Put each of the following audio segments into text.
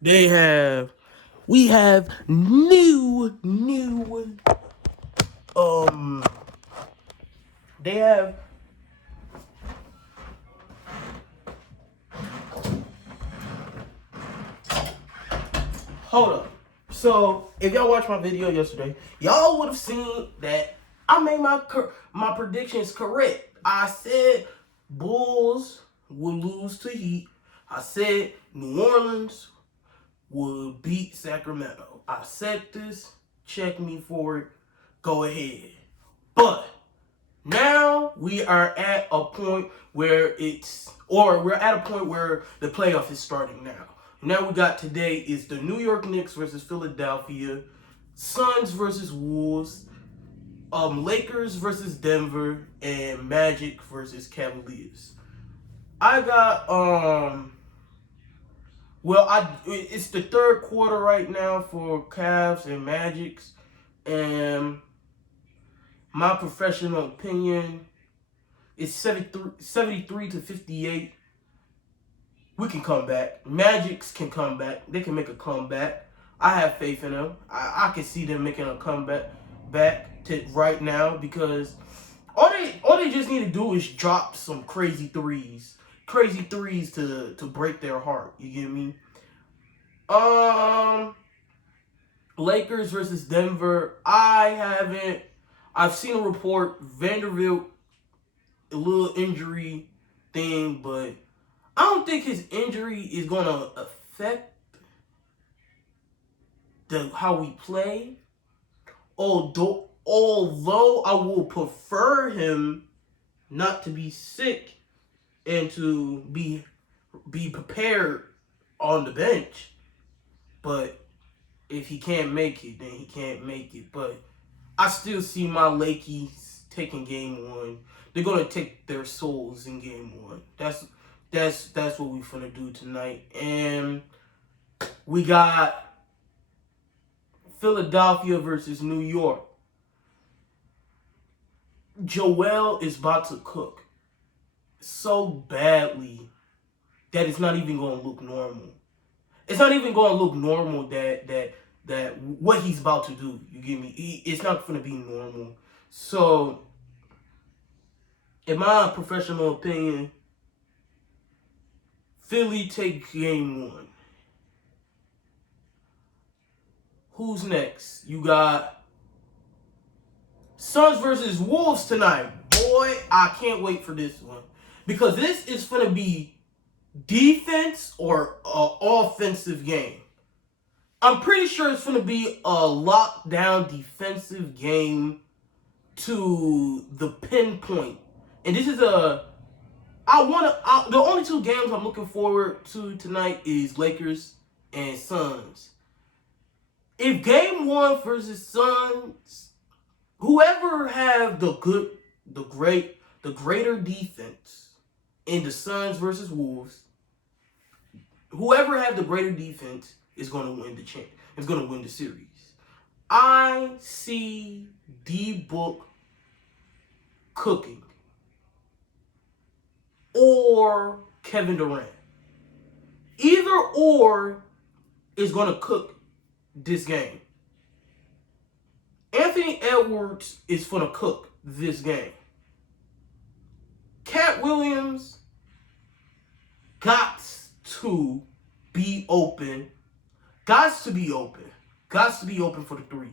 They have we have um they have hold up. So if y'all watched my video yesterday, y'all would have seen that I made my predictions correct. I said Bulls will lose to Heat. I said New Orleans will beat Sacramento. I said this. Check me for it. Go ahead. But now we are at a point where we're at a point where the playoff is starting now. Now we got today is the New York Knicks versus Philadelphia, Suns versus Wolves, Lakers versus Denver, and Magic versus Cavaliers. I got it's the third quarter right now for Cavs and Magics, and my professional opinion is 73 to 58. We can come back. Magics can come back. They can make a comeback. I have faith in them. I can see them making a comeback back to right now because all they just need to do is drop some crazy threes. Crazy threes to break their heart. You get me? Lakers versus Denver. I've seen a report Vanderbilt a little injury thing, but I don't think his injury is gonna affect how we play. Although I will prefer him not to be sick and to be prepared on the bench. But if he can't make it, then he can't make it. But I still see my Lakeys taking game one. They're gonna take their souls in game one. That's what we finna do tonight. And we got Philadelphia versus New York. Joel is about to cook so badly that it's not even gonna look normal. It's not even gonna look normal that what he's about to do. You get me? It's not gonna be normal. So, in my professional opinion, Philly take game one. Who's next? You got Suns versus Wolves tonight. Boy, I can't wait for this one. Because this is going to be defense or offensive game. I'm pretty sure it's going to be a lockdown defensive game to the pinpoint. And this is the only two games I'm looking forward to tonight is Lakers and Suns. If game one versus Suns, whoever have the greater defense in the Suns versus Wolves, whoever have the greater defense is going to win is going to win the series. I see D-Book cooking or Kevin Durant. Either or is going to cook this game. Anthony Edwards is going to cook this game. Cat Williams got to be open. Got to be open. Got to be open for the three.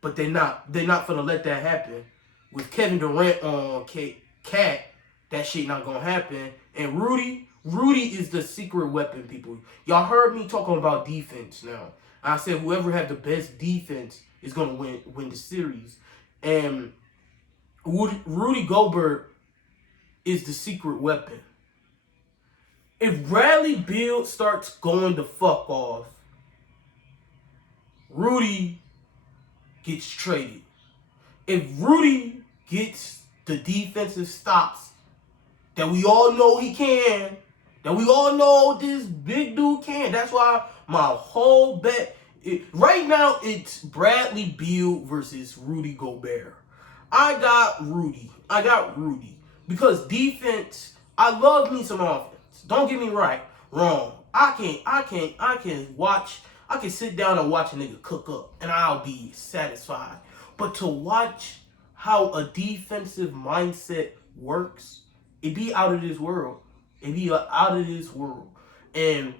But they're not. They're not going to let that happen. With Kevin Durant on Cat, that shit not going to happen. And Rudy is the secret weapon, people. Y'all heard me talking about defense now. I said whoever had the best defense is going to win the series. And Rudy Gobert is the secret weapon. If Bradley Beal starts going the fuck off, Rudy gets traded. If Rudy gets the defensive stops that we all know he can, that we all know this big dude can, that's why my whole bet, right now it's Bradley Beal versus Rudy Gobert. I got Rudy. Because defense, I love me some offense. Don't get me wrong. I can sit down and watch a nigga cook up and I'll be satisfied. But to watch how a defensive mindset works, it be out of this world. It be out of this world. And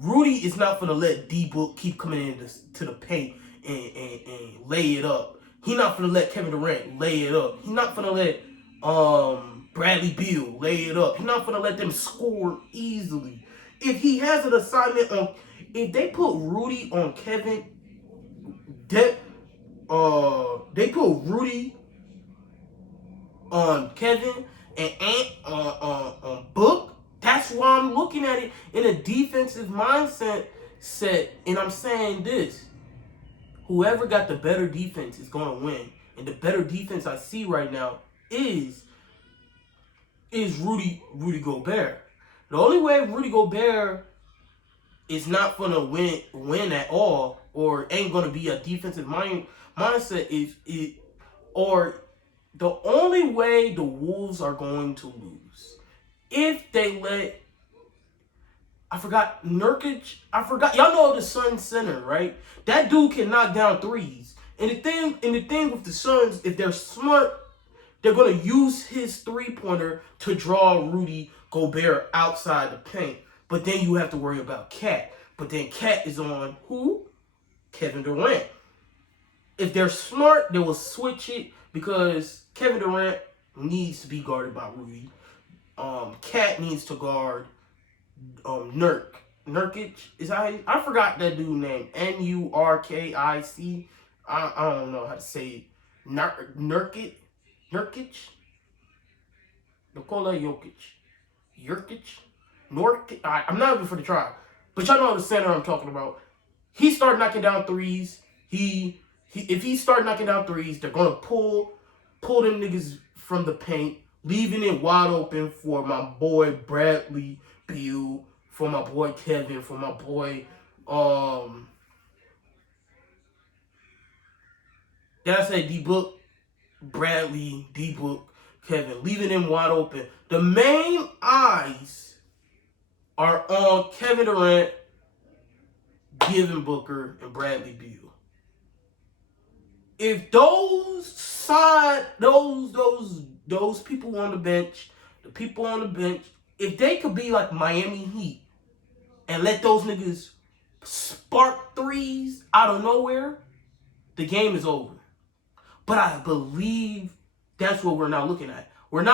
Rudy is not gonna let D-Book keep coming into the paint and lay it up. He not gonna let Kevin Durant lay it up. He not gonna let Bradley Beal lay it up. He not gonna let them score easily. If he has an assignment on, if they put Rudy on Kevin, they put Rudy on Kevin and Ant on Book. That's why I'm looking at it in a defensive mindset set, and I'm saying this. Whoever got the better defense is going to win. And the better defense I see right now is Rudy Gobert. The only way Rudy Gobert is not going to win at all, or ain't going to be a defensive mindset or the only way the Wolves are going to lose if they let, I forgot Nurkic. Y'all know the Suns center, right? That dude can knock down threes. And the thing with the Suns, if they're smart, they're gonna use his 3-pointer to draw Rudy Gobert outside the paint. But then you have to worry about Cat. But then Cat is on who? Kevin Durant. If they're smart, they will switch it because Kevin Durant needs to be guarded by Rudy. Cat needs to guard Nurkic. Is I forgot that dude's name. Nurkic. I don't know how to say it. Nurkic. Nikola Jokic. I'm not even for the try. But y'all know the center I'm talking about. He started knocking down threes. If he start knocking down threes, they're gonna pull them niggas from the paint, leaving it wide open for my boy Bradley Beal, for my boy Kevin, for my boy did I say D-Book? Bradley, D-Book, Kevin, leaving them wide open. The main eyes are on Kevin Durant, Devin Booker, and Bradley Beal. If those people on the bench, if they could be like Miami Heat and let those niggas spark threes out of nowhere, the game is over. But I believe that's what we're not looking at. I'm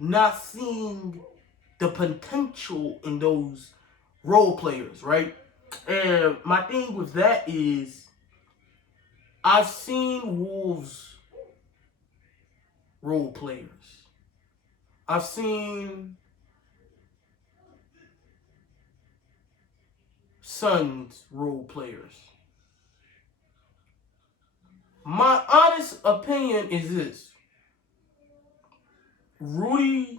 not seeing the potential in those role players, right? And my thing with that is I've seen Wolves role players. I've seen Suns role players. My honest opinion is this. Rudy,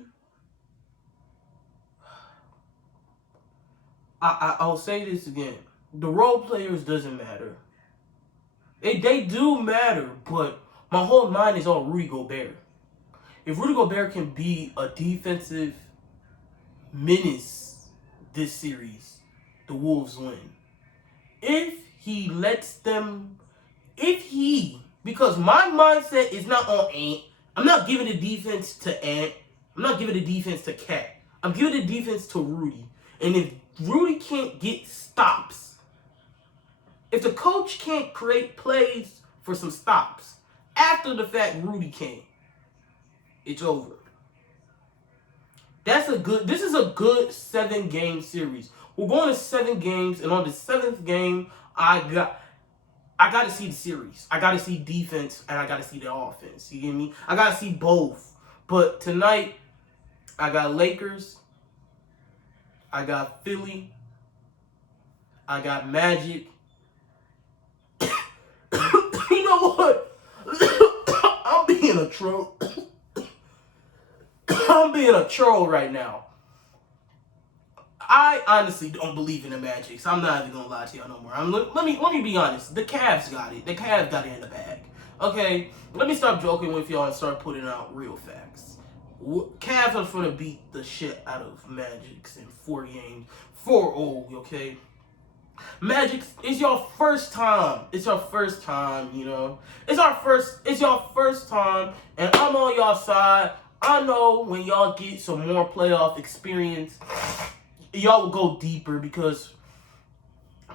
I'll say this again. The role players doesn't matter. They do matter, but my whole mind is on Rudy Gobert. If Rudy Gobert can be a defensive menace this series, the Wolves win. If he lets them, because my mindset is not on Ant. I'm not giving the defense to Ant. I'm not giving the defense to Cat. I'm giving the defense to Rudy. And if Rudy can't get stops, if the coach can't create plays for some stops, after the fact Rudy can, it's over. This is a good 7-game series. We're going to 7 games, and on the 7th game, I got to see the series. I got to see defense, and I got to see the offense. You get me? I got to see both. But tonight, I got Lakers. I got Philly. I got Magic. You know what? I'm being a troll. I'm being a troll right now. I honestly don't believe in the Magic, so I'm not even gonna lie to y'all no more. Let me be honest. The Cavs got it. The Cavs got it in the bag. Okay, let me stop joking with y'all and start putting out real facts. Cavs are gonna beat the shit out of Magic in 4 games, 4-0. Okay, Magic, it's your first time. It's your first time. You know, it's our first. It's your first time, and I'm on y'all side. I know when y'all get some more playoff experience, y'all will go deeper because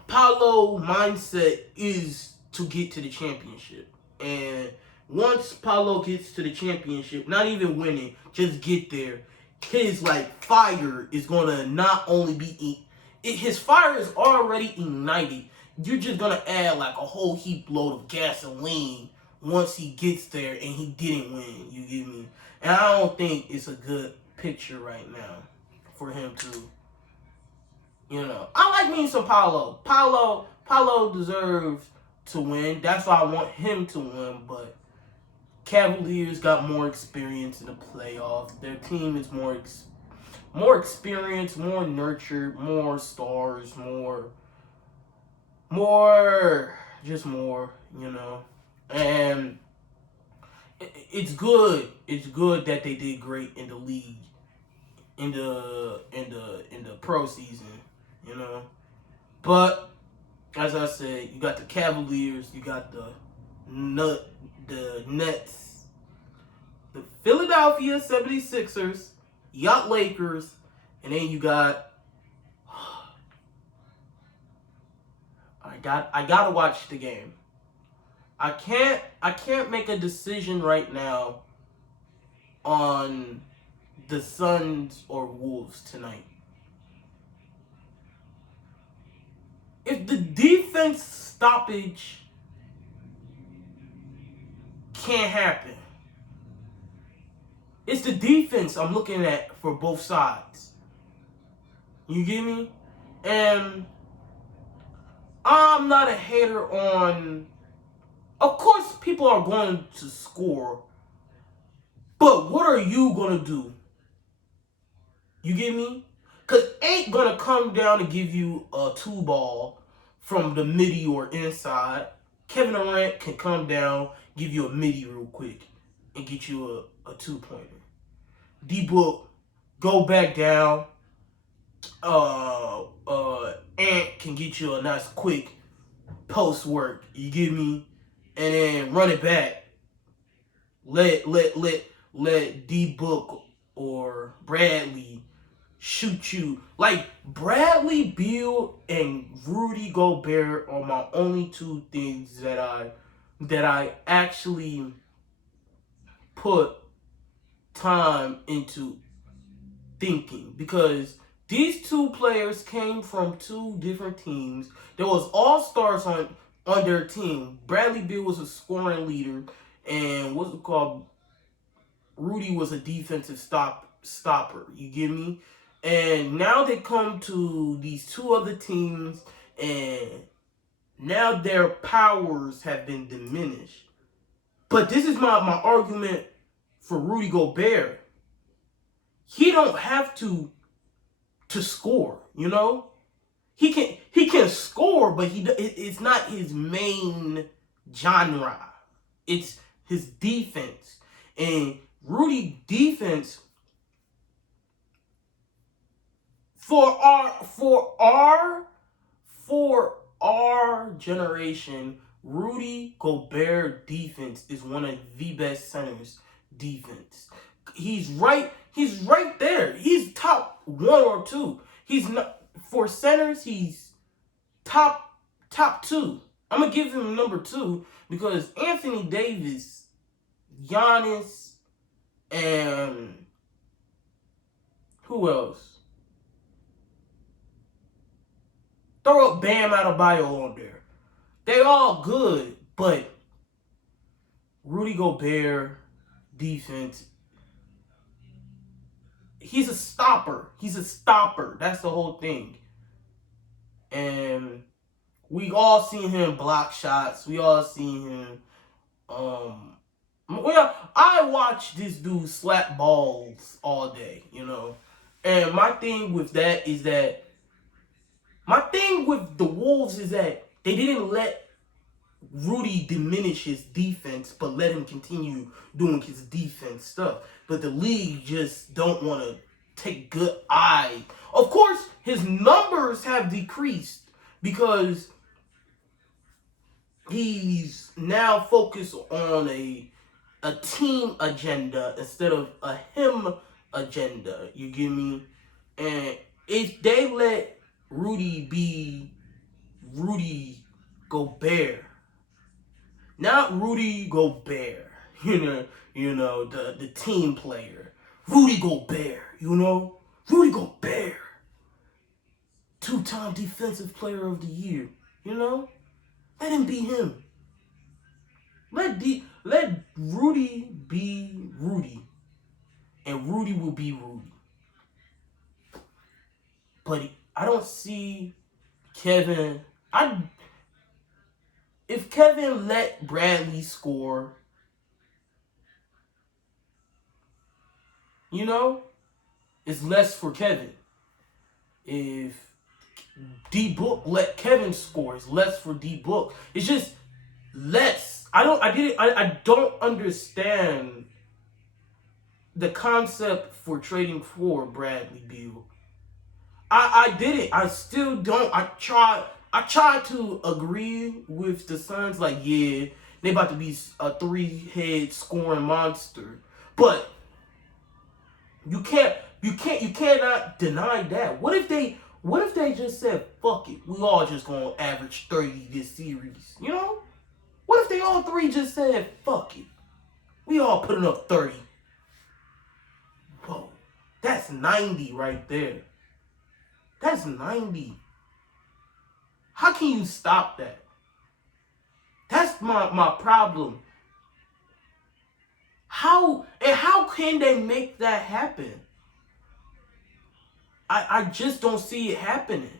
Paolo mindset is to get to the championship. And once Paolo gets to the championship, not even winning, just get there, his like fire is gonna not only be his fire is already ignited. You're just gonna add like a whole heap load of gasoline once he gets there and he didn't win. You get me? And I don't think it's a good picture right now for him to. You know, I like me some Paolo. Paolo deserves to win. That's why I want him to win. But Cavaliers got more experience in the playoffs. Their team is more experienced, more nurtured, more stars, just more. You know, and it's good. It's good that they did great in the league, in the pro season. You know, but as I said, you got the Cavaliers, you got the Nets, the Philadelphia 76ers, you got Lakers, and then you got I gotta watch the game. I can't make a decision right now on the Suns or Wolves tonight. If the defense stoppage can't happen, it's the defense I'm looking at for both sides. You get me? And I'm not a hater on. Of course, people are going to score, but what are you gonna do? You get me? Because ain't gonna come down to give you a 2-ball from the midi or inside. Kevin Durant can come down, give you a midi real quick, and get you a 2-pointer. D-Book, go back down. Ant can get you a nice quick post work. You get me? And then run it back. Let D-Book or Bradley shoot you. Like, Bradley Beal and Rudy Gobert are my only two things that I actually put time into thinking, because these two players came from two different teams. There was all-stars on their team. Bradley Beal was a scoring leader, and what's it called? Rudy was a defensive stopper. You get me? And now they come to these two other teams, and now their powers have been diminished. But this is my argument for Rudy Gobert. He don't have to score, you know? He can score, but it's not his main genre. It's his defense. And Rudy defense for our generation, Rudy Gobert defense is one of the best centers defense. He's right there. He's top 1 or 2. He's not for centers, he's top 2. I'm gonna give him number 2 because Anthony Davis, Giannis, and who else? Throw up Bam Adebayo on there. They all good, but Rudy Gobert defense, he's a stopper. That's the whole thing. And we all seen him block shots. We all seen him. I watch this dude slap balls all day, you know. And my thing with that is that my thing with the Wolves is that they didn't let Rudy diminish his defense, but let him continue doing his defense stuff. But the league just don't want to take good eye. Of course, his numbers have decreased because he's now focused on a team agenda instead of a him agenda. You get me? And if they let Rudy be Rudy Gobert, not Rudy Gobert, you know, the team player. Rudy Gobert, Rudy Gobert. 2-time defensive player of the year, Let him be him. Let Rudy be Rudy. And Rudy will be Rudy. But I don't see Kevin. If Kevin let Bradley score, it's less for Kevin. If D-Book let Kevin score, it's less for D-Book. It's just less. I don't understand the concept for trading for Bradley Beal. I did it. I still don't. I tried to agree with the Suns, like, yeah, they about to be a 3-head scoring monster. But you cannot deny that. What if they just said, fuck it, we all just gonna average 30 this series? What if they all three just said, fuck it, we all putting up 30? Whoa, that's 90 right there. That's 90. How can you stop that? That's my problem. How can they make that happen? I just don't see it happening.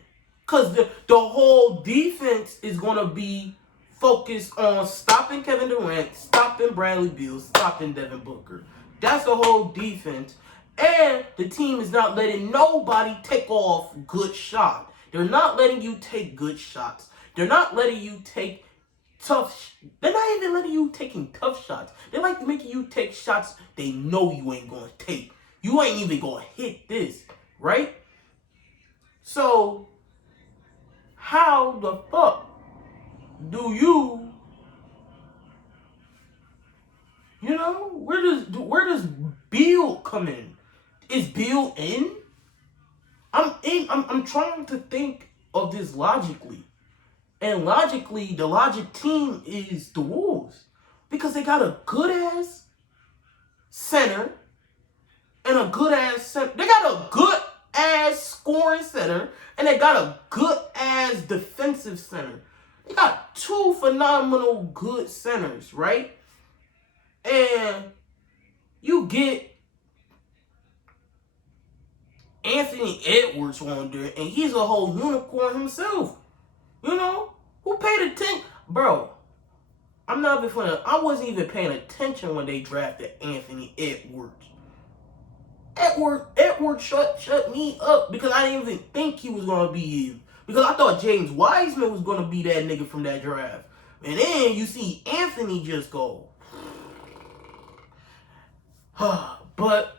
Because the whole defense is going to be focused on stopping Kevin Durant, stopping Bradley Beal, stopping Devin Booker. That's the whole defense. And the team is not letting nobody take off good shots. They're not letting you take good shots. They're not letting you take they're not even letting you taking tough shots. They're like making you take shots they know you ain't going to take. You ain't even going to hit this, right? So, how the fuck do where does Beal come in? Is Beal in? I'm trying to think of this logically. And logically, the logic team is the Wolves. Because they got a good-ass center and a good-ass center. They got a good-ass scoring center and they got a good-ass defensive center. They got two phenomenal good centers, right? And you get Anthony Edwards on there, and he's a whole unicorn himself. Who paid attention? Bro, I'm not even funny. I wasn't even paying attention when they drafted Anthony Edwards. Edwards shut me up because I didn't even think he was going to be him. Because I thought James Wiseman was going to be that nigga from that draft. And then you see Anthony just go. But,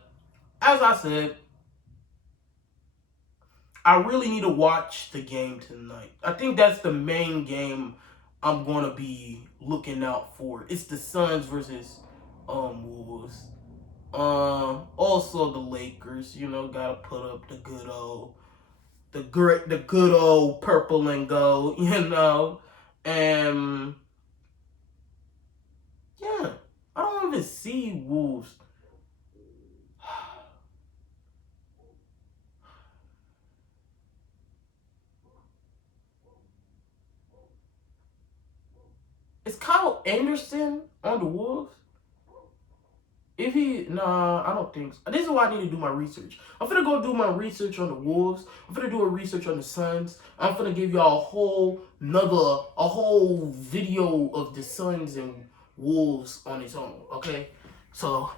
as I said, I really need to watch the game tonight. I think that's the main game I'm going to be looking out for. It's the Suns versus Wolves. Also the Lakers, gotta put up the good old purple and gold, And yeah, I don't even see Wolves. Is Kyle Anderson on the Wolves? I don't think so. This is why I need to do my research. I'm finna go do my research on the Wolves. I'm finna do a research on the Suns. I'm finna give y'all a whole video of the Suns and Wolves on its own, okay? So,